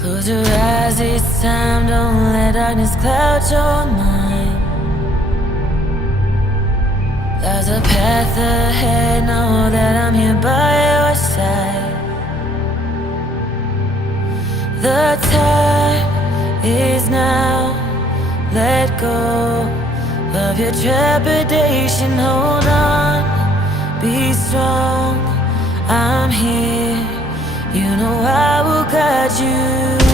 Close your eyes this time, don't let darkness cloud your mind. There's a path ahead, know that I'm here by your side. The time is now, let go of your trepidation, hold on, be strong, I'm here, you know I will guide you.